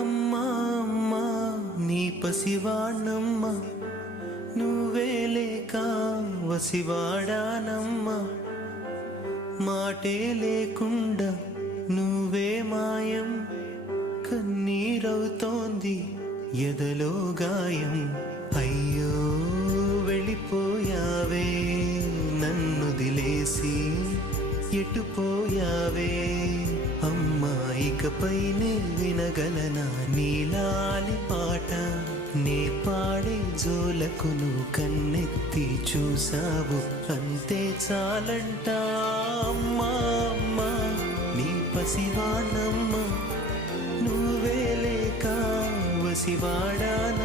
అమ్మా అమ్మా నీ పసివాణ్ణమ్మా, నువ్వే లేక వసివాడానమ్మా. మాటే లేకుండా నువ్వే మాయం, కన్నీరవుతోంది ఎదలో గాయం. అయ్యో వెళ్ళిపోయావే నన్ను దిలేసి, ఎటుపోయావే అమ్మా. ఇకపైనే వినగలనా నీలాలి పాట, నే పాడే జోలకు నువ్వు కన్నెత్తి చూసావు, అంతే చాలంట. అమ్మా అమ్మా నీ పసివాణమ్మ, నువ్వే లేక వసివాడాన.